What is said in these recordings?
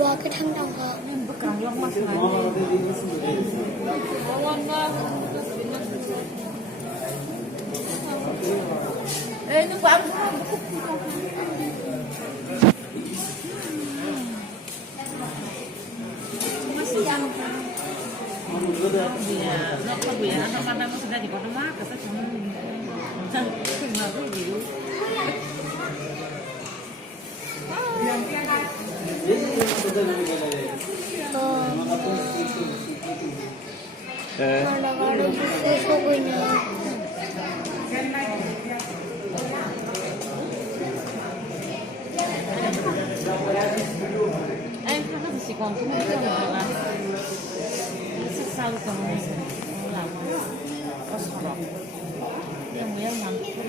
qua cái thân đồng họ. Bukan yang masalah. Ini bang. Masih yang dia, nak pergi ya, nak karena sudah di kota mak, kita cuma cuma review. Kadang-kadang juga sukunya. Karena si konten itu malah sesal kamu lama, kosong. Yang mampu.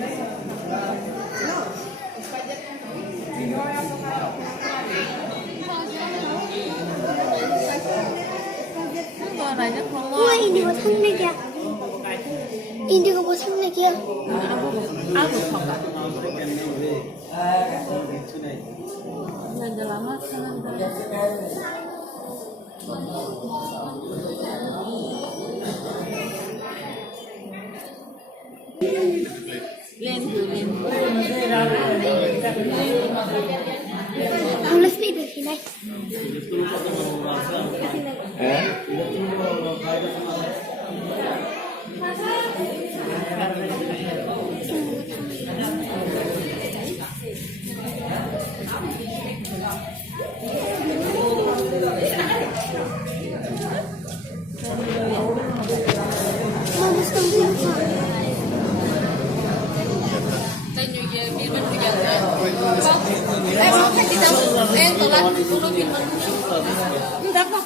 Wah, ini buat snack ya. Ini juga buat snack ya. Aku suka. Yang lama Tulis nih di sini. Bagus kamu. Enggak kok.